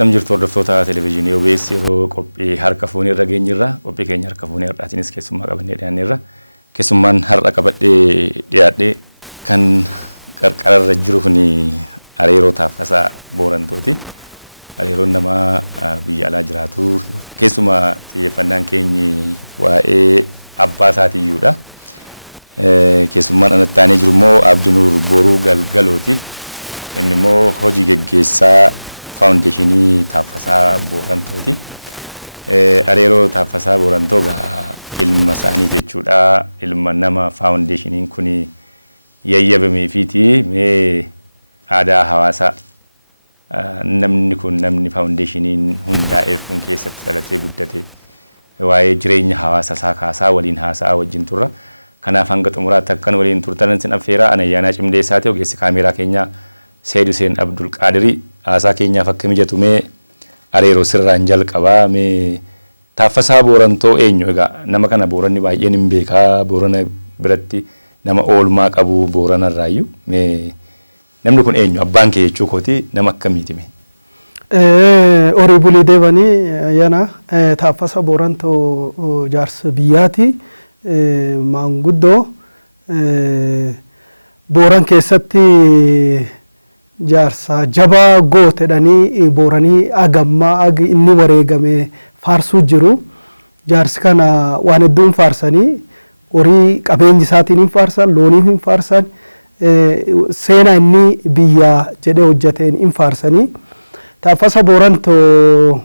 Attam jirtu hordoftoota televezyiinii OBS yeroo qophii harka fuunii irra geenyirra qophii keenya harka fuunii irraatiinis keessummaa qabannee dhiyaanneerra keessummaan har'a qabadhee dhiyaadhee kan qarqararra jiru kuni Areeroo Taaffasaa Boorantooti. Areeroon nama biyya alaa jiraatu keessumaa xiyyeeffannaan keenyi waa'ee abbaa isaatiiyyuudha. Keessummaan anatti aanee jiru immoo Abdinuur Booruu Galgalooti. Inni immoo hojii geggeessaa Foundationii Taaffasaa Boorantooti. Areeroo Taaffasaa Boorantoo ilma isaanii jechuudha. Ilma nama Foundationiin kun yayyabameefiiti. Mee aadaa hawaasaa namni kun namni Foundationiin hundaa'eef kun keessatti dhalatee guddate waa'ee jireenya hawaasa isaa kaasaa waliin haasa'aa wajjin turra. Kanaaf hanga xumuraatti akkan waliin turtan sin affeeraa Anayyaanaa Cimdeessaati ogeessi kaameeraa keenyaa Seyd Huseen Abdul Qaadiri haasaa keenyaaf akka mijatu mee Areeroo sirraan jalqabaa mee Taaffasaa Boorantoo eenyu egaa nama kana Booranni baay'een hin beekaa Boorana biratti nama oolmaa qabu Booranarraayyuu mee namni kun eenyu abbaan kee jechuu kooti nama akkamiiti mee? Horii bulii deebanii yana Taaffasaa Boorantoo jaarsa biyyaati maanguddoo Booran keessatti jaarsa jabaa gootedhanii Booranii agammaa agi inni wareegame faarsuu jiru. Jaarsi kana waan hedduun faarsanii horii qabeenyi isaatiin hin faarsan, looniif hin faarsan, seenaa inni biyya jedhee hojjeteen hin faarsanii. Taaffasaa Boorantoo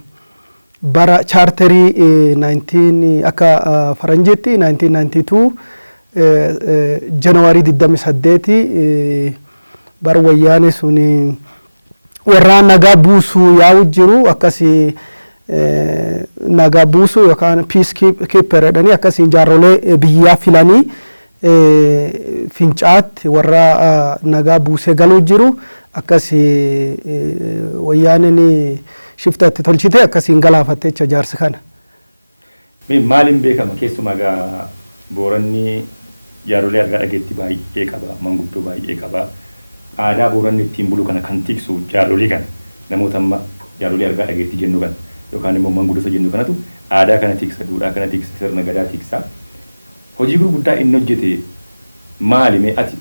bara chaarterii 19 akka faranjiitti 1992 Janawaarii 28 bara wayyaanee sun warraan nagaa buusuu yaa'u jiru akkasii nagaa buusuu yookaan peace keeper jedhanii akkasiin jaarrolee biyyaa filanii fincaatti warra nagaa buusee galuu jiru akkasii wayyaaneen shiftatti tolchite akkasiin galaafatte jecha jaarsi kana. Maaliin beekama keessumaa gaa Booranni jaarrolee argaa dhageetti baay'ee qaba manguddoo baay'ee qaba. Aadaa Booranni ittiin bulu kana kan tiksu jaarolii kana namoota amma jaarolii argaa dhageetti jennu kana yookaan immoo manguddoota jennu kanatu aadaa kana tiksa duudhaa kana tiksa sirna gadaa tiksa. Hojii gurguddaa inni hojjete maali mee ati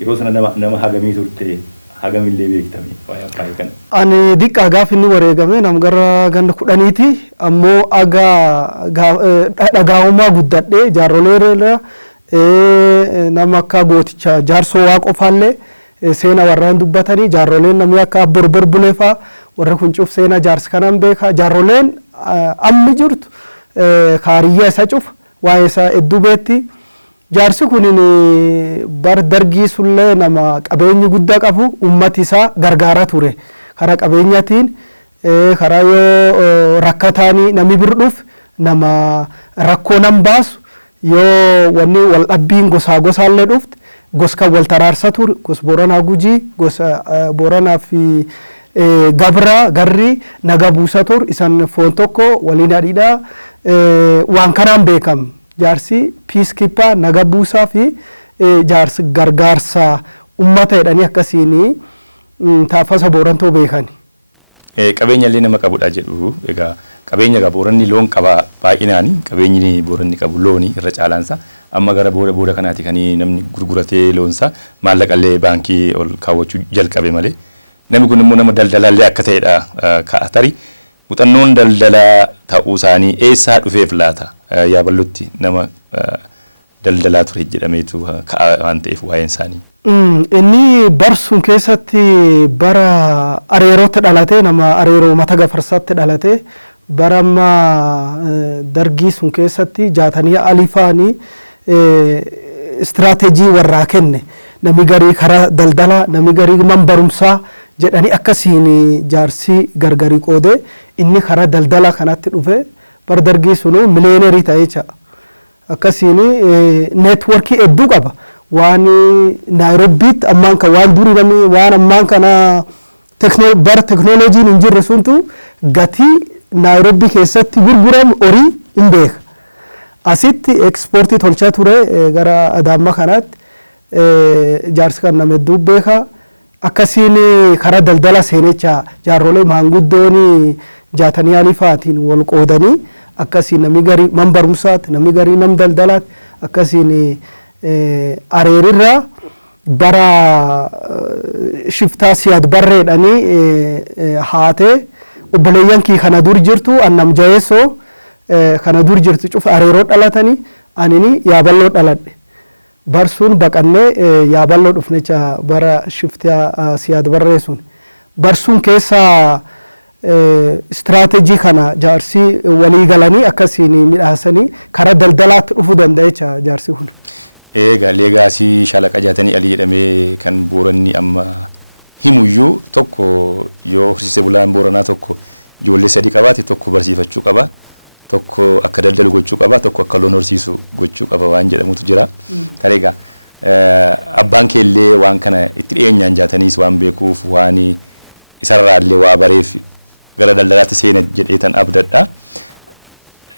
yeroo sana nama hagamii turte hagamillee beektame waa'ee abbaa kana? Ani diqqaa gaaf inni wareegame nam gara ganda 10ti ammoo dhagaa'ummaa guddadhee jaarrolee nama akka gooticha jaarsoo waa qofaallee seena warraan dubbatanii jaarroleen namni akka borbar buleefaa warra kun cuf seena jaarsi kanaan beeka jaarroleen ammi jirtu kaariyyaa isa cuf waa'ee isaa hedduu beetti jaarsi kun bar dargii sullee nama qabeenyi guddaa qabu ummati isaa gargaara ture karaa qabeenyatiin karaa yoo rakkataanii namni birdhuuf nama rakkoo nan baasu yoo wanni wal dhabbiin gosaallee dhufte goska wal taraarsa ture gos Booranaa Gujii gosa Booranaa fi Gabraa Garrii naga buusa ture isan foon tokko waliin hadhiidhaa waan kanaan beekam jaarsi piiskippaa naga buusaa fi jaarsi gargaarsa ummata jedhanii akkasiin Taaffasaa Boorantoo beekani. Qabeenya illee nama qabudha jedhu egaa qabeenya gaa Booranni loon qaba baay'inaani qabeenyi Booranni qabu looni irra caalaansa amma gara booda kanaati kan namni gurguratee loonsa maallaqallee baankii ol kaawwachuu jalqabe malee namni kun immoo nama daldalaallee akka ta'edha kaa'atari muuxannoon daldalaa ta'uu isaanii eessaa dhufeef laata yaaballutti nama daldalaa ture jedhameetu waan ta'eef waa'een isaanii. Inni barsuun keessatti bara Areerootti dhalate nama Areeroo mata gafarsaatti dhalate bara amma dargii sun keessatti jaatanii alifaanii istiraatejii warraa kenne nami garii karaa daldala nami garii man barumsaa jedhanii akkasiin jaarsi gargarii qoode inni karaa daldala kanatti dhufe bara dargii sunu miliyoonerii ta'ee jira akkasiin neetworkii hedduu qaba. Waan Naayiroobiitti ammaan kan waan durii namni waan ammaan kana bara teknooloojiin hin jirre suntu gatii Naayiroobii keessatti gurguramu horii hin beeka. Asitti ekspoortii tolchaa ture gara Adaammaa kanaatti jaarsi kan nama hedduu beeka. akkasiin karaa daldala seenechaa jaarrolee maanguddoon jaatanii alifaatiin wal qoodanii akkasiin namni garii man barumsaati namni garii nam daldalaati akkasiin areerirraa bara shiftaa siyaad barreedhanii haatee obboleeyyan kii kana dur jirtu annam jayeessoo kana dur jirtu cufa areeroo dhalatanii anini yaaballoo dhaladhe barsuun baqannee yaaballoo dhufnecha bara shiftaa siyaad barreessuun barsuun keessaa istiraatejii kana jaarsii walii galanii akkasiin midhaasanii karaa daldalaatti dhufuu danda'echa jaarsii kun. Egaa leegaasii shaalaqa jaatanii alii jedhamee kan Booranni amma himuyyuu tokko yoo horsiisee bulaan Booranaa tokko ijoollee sadii qabaate tokko barsiifachuu qaba. Tokko akka daldalu gochuu qaba tokko akka loon horsiisu gochuu qaba waan jedhamutu jira. Tareegaa abbaan keellee waan kana itti dhiyeenyaan jaataniis waan beekuuf waan isarraallee waa bareef gara daldalaatti seena jedheetan abdadha.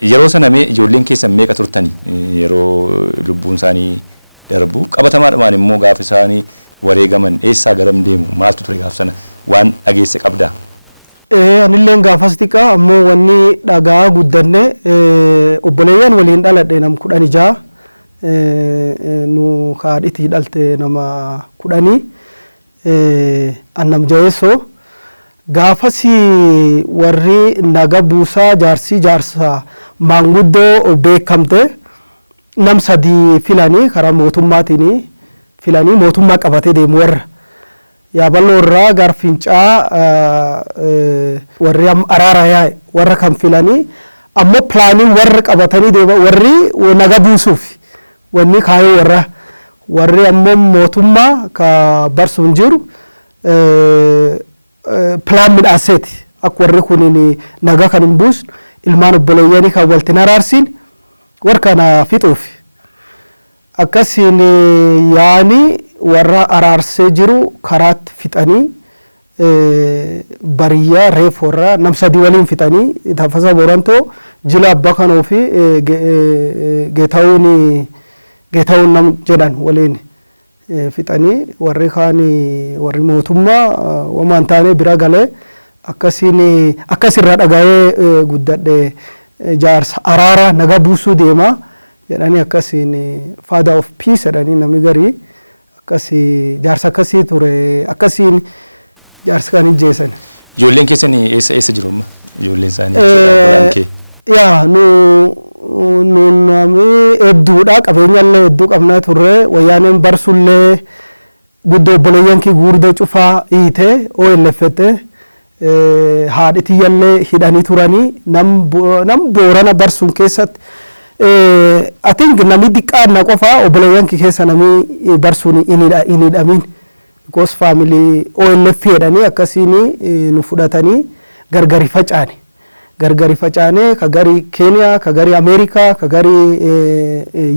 Yeroo sana mee ijoolleen keessan meeqa turtani yeroo lubbuun isaanii darbu qabatamaadhumaan immoo gaafa isaanii wareegaman eessaa garam deemu maaltu ture gaaf sana waan dhageesse qabdaa? Anilleen gaafas xiqqaa ammoo wanni dhagaa guddanne obboleeyyan waliin dhaladhe nam 16 nu kaadhitii dhalte nama 10 annam jayeessoo gaafas warri naga buusaa jaarsii jaarsaa maanguddoo beekamte nam 3 filanii karaa mootummaatiin filanii mootummaa qabatee deemu warra yaaballoo irraa garfincaa warri araara yaa'e warra kan filanii ammoo pilaaniin warra qabatanii deema warri naga buusuuf wanni kaayoo warri ammoo mootummaa ka barsuun jiru pilaan midhaaseeti akka warri kun naga kan hin buusne ilmaan obboleeyyanii kan waltiin araarsiin warra kana fixuuf akkasiin yaani warra araarsee jiru karaatti fixanii bariyyaa reef warra nam 3 waliin fixanii Taaffasaa Boorantoo jila abbaa kanoo fi geetaawun nam jedhan waliin fixanii warri kaan warri mootummaa wamaan taanee bira galee akkasirraa dhaga'ee guddadhe jaarsa araara naga buusuu deema jedhanii akkasiin father of peace jedhanii namni garii akkasii jaarsa akkasii ture akkasiin jaarsa kan ijjeessan. Ijoolleen keessan eessa jiru amma ijoolleen isaanii? Yaa nu namni hedduudha qabeenyallee hedduu qabnaa turre wayyaaneen barsullee guddoo obboleeyyan kii guurdoo cufaa hiite OLF'te haadhitiyyallee hidhanii turanii nam Boorana barsuun keessatti I think namni diqqaan na qofa obboleeyyan kii keessa namni barsuun hin hidhamin because family OLF jedhanii akkasiin nu fudhatanii gargari facaane ka gari Kenya ka gari America ka gari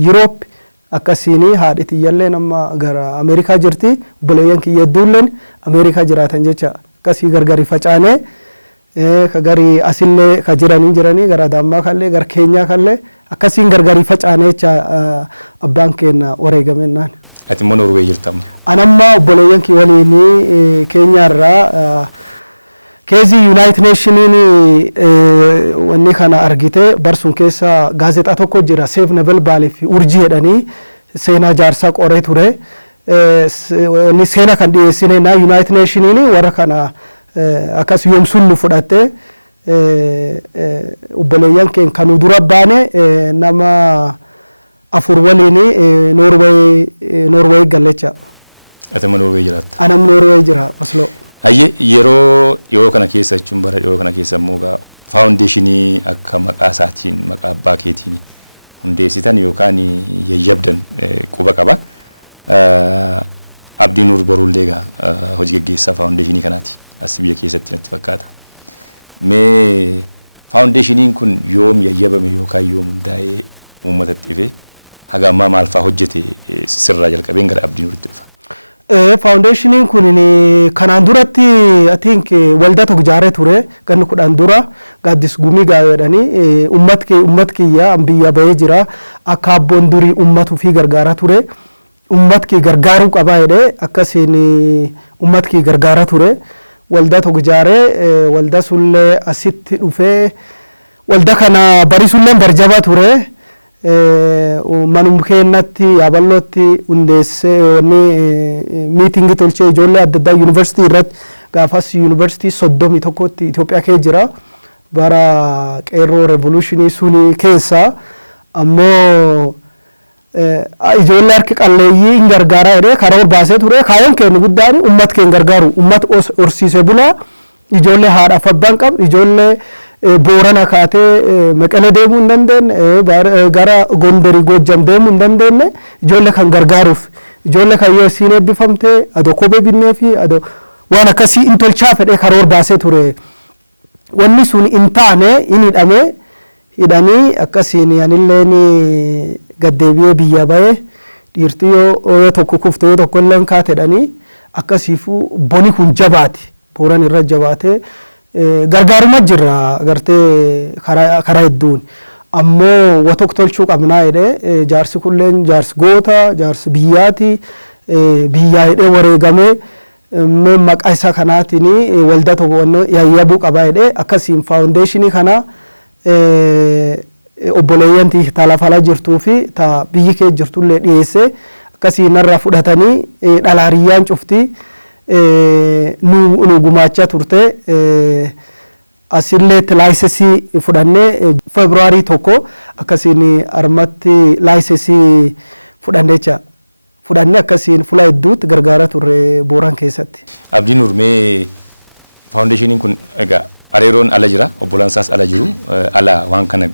Europe akkasiin haadhitiyyallee nama gara America jirti obboleeyyan kii hedduulleen America jiraatan jecha akkasii gargari facaane ka gari asillee ka jiranii gara Adaamaa kallee gara Keenyaa kallee akkasiin gargari facaane jecha abbaan keenya wareegamennaan. Ati immoo Norway jirtama? Anamma obboleeyyan kii waliin Keenyaarraa keezii United Nationiin wanni kana argite barsuun keessa gaazexaa tokko jira Save Nobel Baaleef urjii jedhanii seenaa jaarsaa qoree ture wanni seena kan dhiyeessine na United Nationiin warra kana akkas yoomsuun nu fudhatte obboleeyyan keenya kan dura baane nama 4 waliin Norway gallecha. Ati immoo Norway jiraatta? Anam Norway jira Oslo. Ayyee yeroo kana keessa jechuun bara yeroo kana keessa immoo faawundeeshinii akka maqaa isaatiin maqaa abbaa keetiin hundeessitan yookaan yayyabdan quba qaba. Abdii Nuur Boruullee hojii gaggeessaa faawundeeshinii kanaati as biyya keessatti natti fakkaata. Mee faawundeeshiniin kun yoom yayyabame yookaan yoom hundaa'ee uummatatti dhufe haga ammaa maal fa'aa hojjete sirraa jalqabeen gara Abdii Nuuritti dhufa? Faawundeeshiniin kun kanaan duratti I think waldaa tokko ijaaree ture ganni 10 dura gaaddis gumii gaayedhanii ummat kiyya biyya bahee jira akka abboon durii ummatu fi gargaaraa ture ummat kee gargaaruu qabaa jedhee akkasiin ummat kee gargaara ture. Waldaa tokko ijaaree waldaa sullee asitti dhufee waldaa kana barisullee barjaba ture. Manum keenyatti yaabalootti hundeessee wanni miitingii tolchee ijoollee adda addaa yuunivarsiitii irratti gaafas yuunivarsiitii 31tti Itoophiyaa keessa jira. Bara qeerroo revolutionii suni keessa ammoo ijoollee harki qalleeyyii hin gargaaraa jedhee karoora baasee ture. Kaayyoon keenya guddaan ummat keenya gargaaru, ummat horsiisee bulaa, ijoollee haadhaaf abbaan qabu, ijoollee Boorana kaatee Maqalee deemuu hin dandeenye, gara Gondarii Goojjam deemuu hin dandeenye, ijoollee kan gargaaruuf, ijoollee kan yoo isiin eebbifamtee adoo kophee binnee fi adoo waan akkasii in tolchaa fedhee karoora baasee ture. Wanni sun in taane in hidhanii akkasiin anilleen gaddeebi'ee biyya bahee dhiirtii yoo tokko kuftee yoo tokko illee kaatedhanii akkasiifuu boni kun jabaate, Booran irra jabaatee gargaaruma jirra agartee karaa hedduun. Ammoo waa tokko tolchuu qabnaa jedhee jaarsi kulleen jaarsi goota, jaarsi biyyaati, biyyaa jedhee wareegamee maqaa isaa kanaatiin waldaa tokko yayyabuu qabaa jedhee akkasiin faawundeeshinii kana obboleeyyantii talafala jirtuu fi ta biyyi kee jirtullee dhiyeessee akkasiin narraa fudhatanii dhalaariyyaan cuftii nu gumaachaa turte. Asillee laayisensii fudhannee Febraarii 1 akkasiin armatti laayisensii fudhannee akkasiin fuula hedduutti gargaara turre Booran keessatti. Abdii Nurmee faawundeeshiniin kun egaa areeroon ala jira, obbolansaas ala jiru, ala waan kana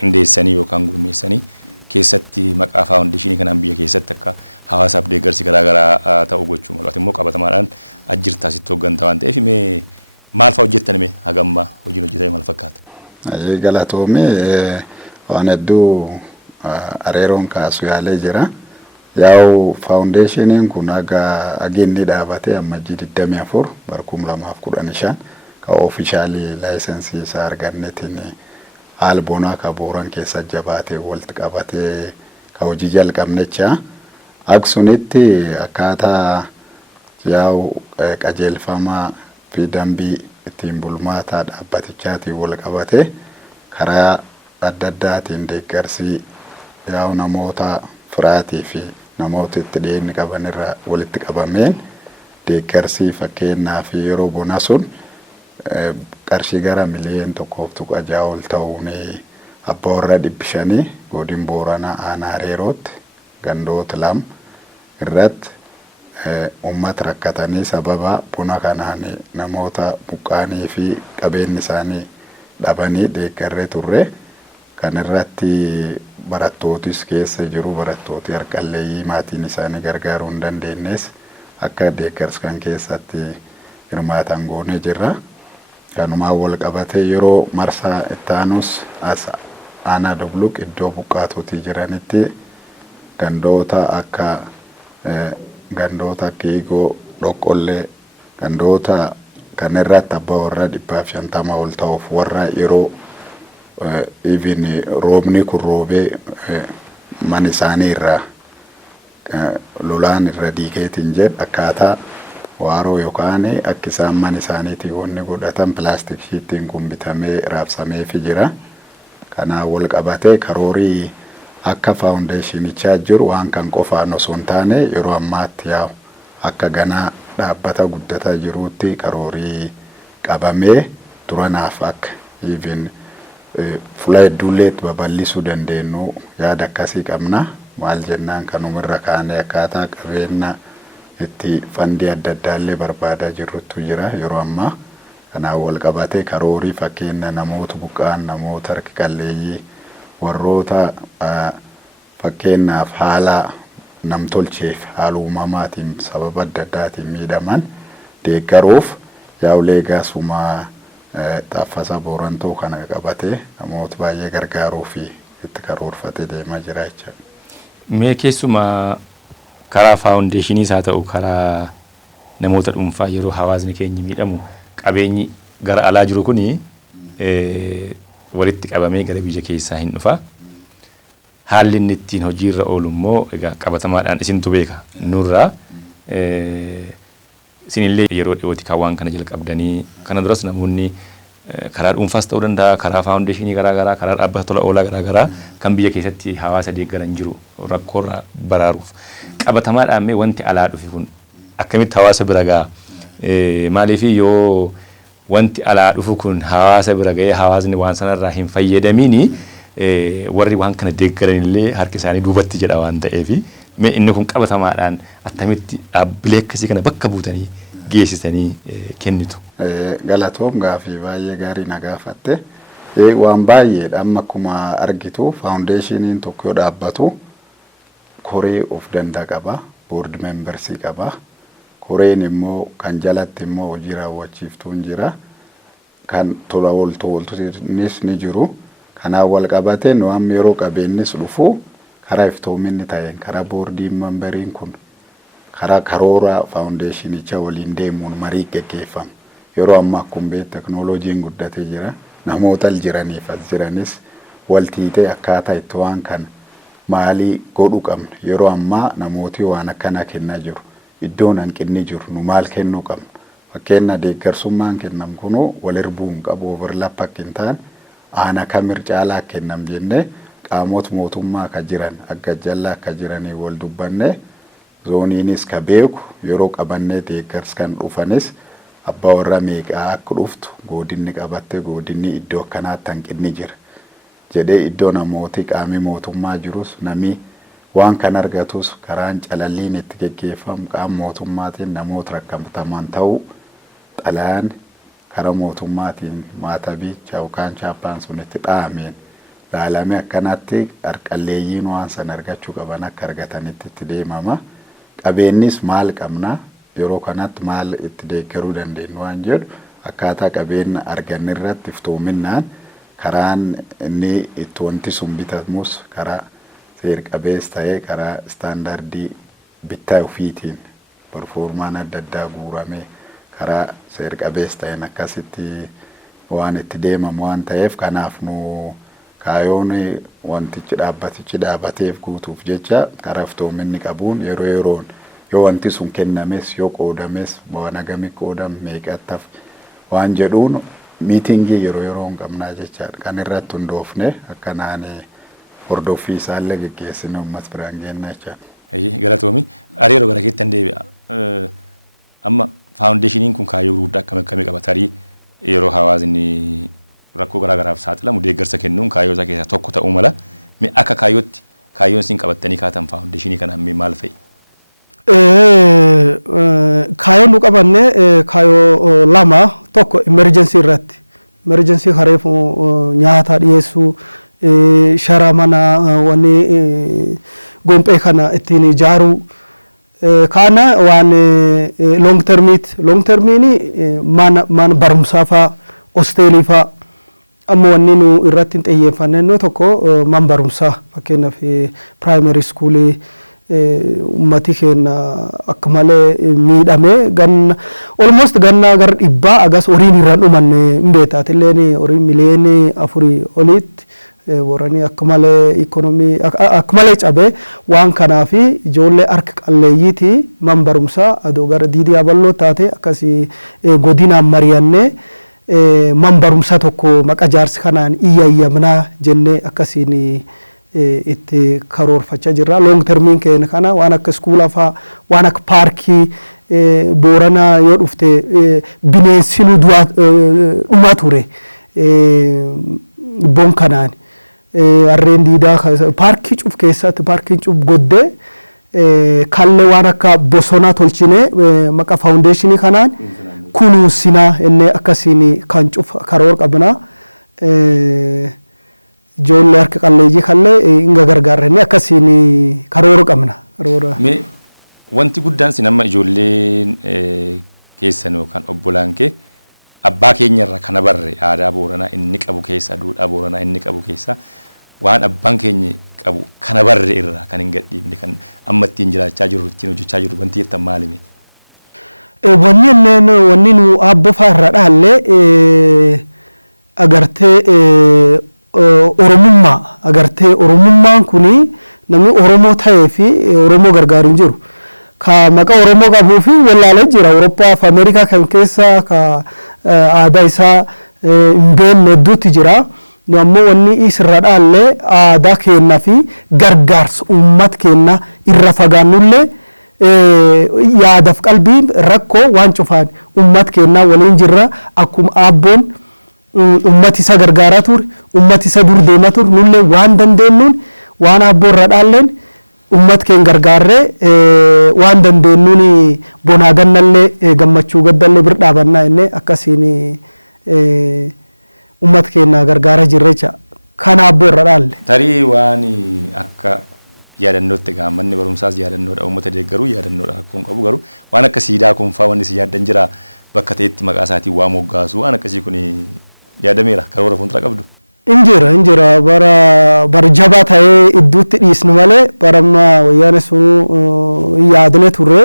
qindeessanii yookaan gurmeessanii keessatti maqaa faawundeeshinii kanaan biyya keessatti akka hawaasaaf deeggarsi garaagaraa ta'u gochuu malu. Ati immoo qabatamaadhaan ajjirtaa sitti hooggantaa waan ta'eef mee maal fa'aa hojjettan mee hagamma hojiin hojjetame maal fakkaata? Galatoomee waan hedduu areeroon kaasu yaalee jira. Yaa'u faawundeeshiniin kun aginni dhaabatee ammajjii 24 bara 2015 ka oofishaalii laayisensii isaa argannetiin albonaa ka Booran keessa jabaatee walitti qabatee ka hojii jalqabnechaa. Aksunitti akkaataa yaa'u qajeelfamaa fi dambii ittiin bulmaataa dhaabbatichaatiin wal qabatee karaa adda addaatiin deeggarsi yaa'u namoota firaatii fi namoota itti dhiyeenya qaban irraa walitti qabameen deeggarsi fakkeenyaaf yeroo bona sun qarshii gara miliyoona 1.6 ol ta'uun abbaa warra 500 godina Booranaa aanaa Areerootti gandoota 2 irratti uummata rakkatanii sababa buna kanaan namoota buqqaanii fi qabeenyi isaanii dhabanii deeggarree turre. Kan irratti barattootis keessa jiru, barattooti harqalleeyyii maatiin isaanii gargaaruu hin dandeenyees akka deeggarsa kan keessatti hirmaatan goonee jirra. Kanumaan wal qabatee yeroo marsaa itti aanus as aanaa Dubluq iddoo buqqaatootii jiranitti gandoota akka Eegoo, Dhoqqollee, gandoota kan irratti abbaa warra 150 ol ta'uuf warra yeroo even roobni kun roobee man isaanii irraa lolaan irra diikeetiin jedhu akkaataa waaroo yookaan akka isaan man isaaniitiin wanni godhatan pilaastik shiittiin gumbitamee raabsameefi jira. Kanaan wal qabatee karoorii akka faawundeeshinichaa jiru waan kan qofaan osoo hin taane yeroo ammaatti yaa'u akka ganaa dhaabbata guddataa jiruutti karoorii qabamee duranaaf akka even fuula hedduullee babal'isuu dandeenyu yaada akkasii qabna. Maal jennaan kanumirra kaanee akkaataa qabeenya itti fandii adda addaallee barbaadaa jirrutu jira yeroo ammaa. Kanaan wal qabatee karoorii fakkeenya namoota buqqaan, namoota harki qalleeyyii, warroota fakkeenyaaf haala namtolcheef haala uumamaatiin sababa adda addaatiin miidhaman deeggaruuf yaa'ulee gaasumaa Taaffasa Boorantoo kana qabatee namoota baay'ee gargaaruu fi itti karoorfatee deemaa jira jechuudha. Mee keessumaa karaa faawundeeshiniis haa ta'u karaa namoota dhuunfaa yeroo hawaasni keenya miidhamu qabeenyi gara alaa jiru kuni walitti qabamee gara biyya keessaa hin dhufa. haalli inni ittiin hojiirra oolu immoo egaa qabatamaadhaan isintu beeka nurraa isinillee yeroo dhiyooti kan waan kana jalqabdanii kana duras namoonni karaa dhuunfaas ta'uu danda'a karaa faawundeeshinii garaagaraa karaa dhaabbata tola oolaa garaagaraa kan biyya keessatti hawaasa deeggaran jiru rakkoorra baraaruuf qabatamaadhaan mee wanti alaa dhufe kun akkamitti hawaasa bira ga'a maaliif yoo wanti alaa dhufu kun hawaasa bira ga'ee hawaasni waan sanarraa hin fayyadamini warri waan kana deeggaran illee harki isaanii duubatti jedha waan ta'eef mee inni kun qabatamaadhaan attamitti dhaabbilee akkasii kana bakka buutanii geessisanii kennitu. Galatoom gaafii baay'ee gaarii na gaafatte waan baay'eedha amma akkuma argitu faawundeeshiniin tokko yoo dhaabbatu koree of danda'a qaba board membersii qaba koreen immoo kan jalatti immoo hojii raawwachiiftuun jira kan tola ooltuunis ni jiru kanaan wal qabatee waan yeroo qabeenyis dhufu karaa iftoominni ta'een karaa boordiin memberiin kun karaa karoora faawundeeshinicha waliin deemuun marii gaggeeffamu yeroo ammaa akkuma teknooloojiin guddatee jira namoota jiraniif as jiranis waltiitee akkaataa itti waan kan maalii godhu qabna yeroo ammaa namooti waan akkana kennaa jiru iddoon hanqinni jiru nu maal kennuu qabna fakkeenya deeggarsummaan kennam kunoo walirbuun qabu overlap akka hin taane aana kamir caalaa kennam jennee qaamota mootummaa akka jiran akka jallaa akka jiranii wal dubbanne zooniinis ka beeku yeroo qabannee deeggars kan dhufanis abbaa warra meeqaa akka dhuftu godinni qabatte godinni iddoo akkanaatti hanqinni jira jedhee iddoo namooti qaamii mootummaa jirus namni waan kan argatus karaan calalliin itti geggeeffamu qaama mootummaatiin namoota rakkataman ta'uu xalayaan karaa mootummaatiin maatabii yookaan chaappaan sun itti dhahameen laalamee akkanatti harqalleeyyiin waan san argachuu qaban akka argatanitti itti deemama qabeennis maal qabna yeroo kanatti maal itti deeggaruu dandeenyu waan jedhu akkaataa qabeenya arganne irratti iftoominaan karaan inni itti wanti sun bitamus karaa seer qabeessa ta'ee karaa istaandardii bittaa ofiitiin performaan adda addaa guuramee karaa seer qabeessa ta'een akkasitti waan itti deemamu waan ta'eef kanaaf nu kaayoon wantichi dhaabbateef guutuuf jecha karaa iftoominni qabuun yeroo yeroon yoo wanti sun kennames yoo qoodames waan agamii qoodam meeqattaf waan jedhuun miitingii yeroo yeroon qabnaa jechaadha kan irratti hundoofne akkanaan hordoffii isaallee geggeessine uummata biraan geenna jechaadha. Galatoomi ariiroo gara keettan deebi'a. Amma faawundeeshiniin kun kaayyoo guddaa akkamii qaba tarii yeroo hawaasni rakkoo garaagaraaf saaxilamu deeggarsa kennuun kaayyoo isaa keessaa tokko ta'uu mala mee akka kaayyootti kaayyoon isin qabattanii kaatan faawundeeshinii kana maal fa'i? Kaayyoon nu qabanne kaayyoo lama tokko emerjensii irratti emerjensii kareefu nyaata dhiyeessuu shara mana wanni gompee kana ittiin ijaaruu kana waan long termiini mana barumsaa fa'aa hosteelii fa'aa amma wanni nu irratti hin xiyyeeffanne tokko man barumsaa fakkeenyaaf primary schoolii ummati keenya akka malee miidhame ganna almost ganna gar dhibbaa agas horiin irra dhumanne hin beekaatilleen horii miliyoonii 4 olitti warrani akka malee ikonomii akka malee cabee waan kanaaf ijoollee harka qalleeyyiiti man barumsaa adoo gara diidii aballoo taate akkasii godinaan mari'annee man barumsaa tokko maqa jaarsi kanaan iyyayyamnaa jennee akkasiin itti karoorfachaa jirra. Long termiin keenya kana waan akka iskuulaa fa'aa waan akka paarkii Booranaa yoo dhufte bineensi nu dhumaa ture boon kanaan harreen diidaa paarkii cuf keessatti paarkiin cuf goddee kallee waan akka bosonaa tolchine maqa faawundeeshinii kanaan kunuunsinaa inni akkasiin kan cuf karoor qabna. Ijoollee harka qalleeyyii kallee hinga gargaarranii akkasiin karoora qabna. Mee wanti guddaan sin amma ijoolleen keessan yookaan obbolaan kee abbaa keenyarra kana barre aadaa Booranaa inni qabu keessa duudhaa Booranaa inni qabu keessa waan abbaan keenya qabu kana barre irraa kan hin gadhiifne kan amma ittiin jiraachaa jirru ittiin hojjechaa jirru wanti jettan maalime? Wanni nu abba fa'aa irra dhaallee agartee oromummaa agartee oromummaan kuni namni oromoo ta'ee fi oromoo gargaaru hin jiru. Ka maqaa oromoo qabuu fi wallaalee jira Awurooppaa fi Ameerikaa kan keessa ka aadaa isaa hin beekne hedduutti jira. Nu ammoo wanni isirra dhaallee aadaa keenyaa fi gargaarsa uummata keenyaa irra fagaannullee yaadaaf qalbiin rakkoo waan cufaan uummata keenyaa waliin jirra akkuma abboon ummati isa gargaaraa ture ummati isa dur deemaa ture nullee waan dandeenyuun waan abboon irra dhaalleen ummata keenya gargaarree waan dandeenyuun bonaa gannallee gammachuu gaddallee bir dhaabannaa inni akkasiin ummata keenya gargaaraa jirrecha kana abboon irra dhaalle. Tarii waan akka yaadannootti gaammanni barumsaas yaadannoodha uummata deeggaruu yaadannoodha rakkoon qabu garuu waan akka siidaa kunfaa wanni si yaaddan jira bakka ta'etti maqaa isaatiin waa moggaasu waan akkasii kun yaadameera karoora fuuldura qabdu. Injira bara jabaa ta'ee idduutti dhiisnu malee baramma wayyaana sun yaadne turre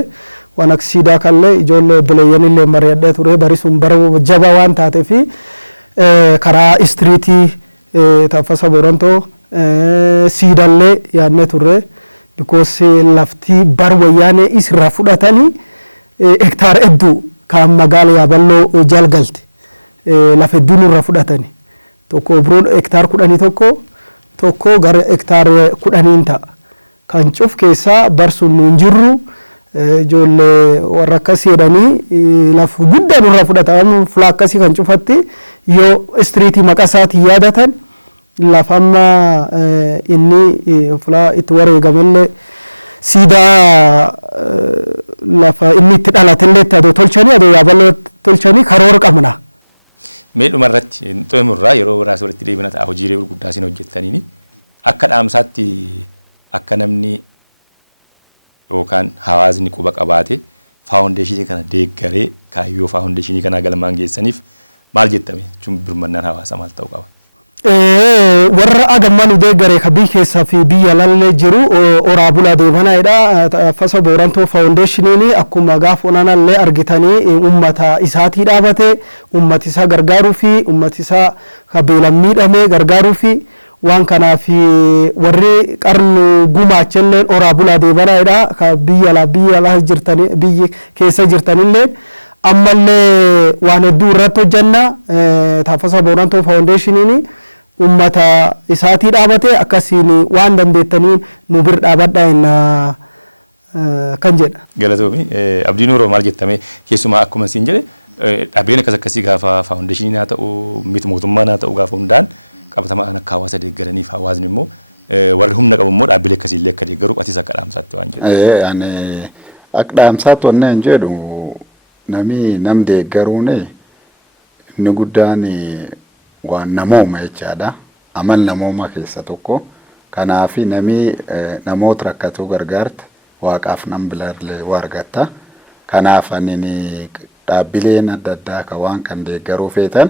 waan akka siidaa kallee ijoollee obboleeyyanillee mari'adhee ture bari sun bara jabaa waan taateef karaa istiriitii Taaffasaa Boorantoo siidallee yaadne turre because laftii bar wayyaanee isirraa fudhatanii hektaara hedduu kan magaala Yaaballoo jalgalte lafa hedduu nurraa fudhatanii tokko biroon hektaara 11 tokko gara hektaara 10 ta'a kan cuf keessaa bar sun nuun jirru ijoollee warra akkasii jedhanii lafa guddaa nurraa fudhatamu fulaa akkasii kan cufatti yoo istiriitii maqaa isaatiin yaadatan lafa amma inni fulaa itti wareegamellee siidaa lafa inni itti dhalatellee itti adoo tolchanii adoo Yaaballoo tolchanii karoora qabna. Mee dhumarratti xumurraa yeroo biraas walitti deebina ta'a hojiilee gurguddaa isin hojjettaniini akka dhaamsaatti akka namni yookaan hawaasni quba qabaate faawundeeshinii kana deeggaree kaayyoo faawundeeshinii kana galmaan geessaniif maal jettame jechuun birmannaan hawaasa maal ta'uu qaba? Warra agammaan u deeggaree ka biyya keessaa fi biyya alaa jiru oraa bulaa deemanaadha. Taaffasaa Boorantoo faawundeeshiniin akkuma gaafa onanallee argitanii uummata isaatii dhaabate uummati isaa gargaaruu fi uummati isaa ka beelaan miidhame gargaaruu fi waan kanaaf warri qarnu gumaachallee oraa bulaa deemanaadha. Ka biyya alaa jirtanii biyya keessa jirtanillee ammallee waan hedduu irratti hojjenna. Taaffasaa Boorantoo faawundeeshiniin ummata isaatii dhaabate akkasiin waan dandeettanii nu bir dhaabadhaa inna kan jedha. Galatoomi abdiin Oromoo maal jettame keessumaa akkuma siin jedhe dhaabbileen akkasii gaafa faawundeeshinii haa ta'u miti mootummaan haa ta'u gaafa hundaan qabatamaan akka hawaasa deeggaraniif hawaasni immoo warri humna qabu immoo dhaabbilee akkasiillee akka deeggaru atis akka dhaamsaatti waan jedhu. Ani akka dhaamsaatti wanne hin jedhu nam deeggaruun inni guddaan waan namooma jechaadha. Amal namooma keessa tokko. Kanaaf namoota rakkatoo gargaarta waaqaaf nam bilarlee waa argatta. Kanaaf ani dhaabbileen adda addaa ka waan kan deeggaruu feetan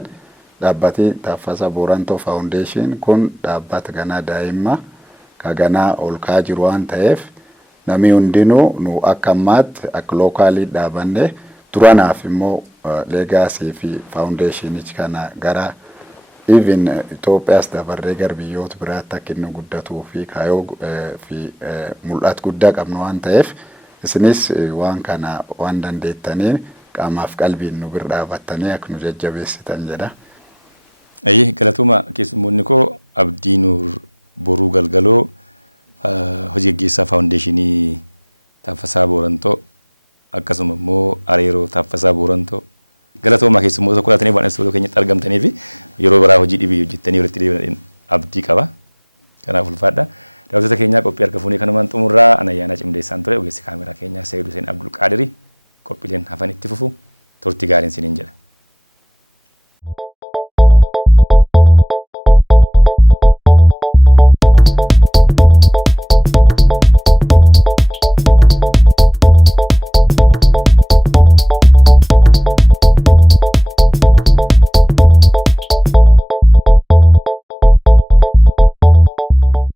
dhaabbati Taaffasaa Boorantoo Faawundeeshin kun dhaabbata ganaa daa'imma ka ganaa ol kaa jiru waan ta'eef namni hundinuu nu akka ammaatti akka lookaalii dhaabanne duranaaf immoo leegaasii fi faawundeeshinichi kana gara even Itoophiyaas dabarree gara biyyoota biraatti akka inni guddatuu fi kaayoo fi mul'ata guddaa qabnu waan ta'eef isinis waan kana waan dandeettanii qaamaaf qalbiin nu bira dhaabattanii akka nu jajjabeessitan jedha. Ayyee galatooma keessummoonni koo Abdii Nuur Boruu Galgaloo hojii gaggeessaa faawundeeshinii Taaffasaa Boorantoo akkasuma immoo Areeroo Taaffasaa Boorantoo galatooma keessummoota tokko taatanii waan istuudiyoo keenyatti argamtanii fi yeroo biraa hojii dhibii hojjettanii walitti deebi'an abdii qaba. Kanaaf ulfaadha. Daawwattoota keenyaa qophii harka fuunee kanumaan xumurraa Anayyaanaa Cimdeessaan ture ogeessi kaameraa keenyaa Sayyid Hussein Abdul Qaadiri qophiileen hafan itti fufu turtii gaariin siniin jedha.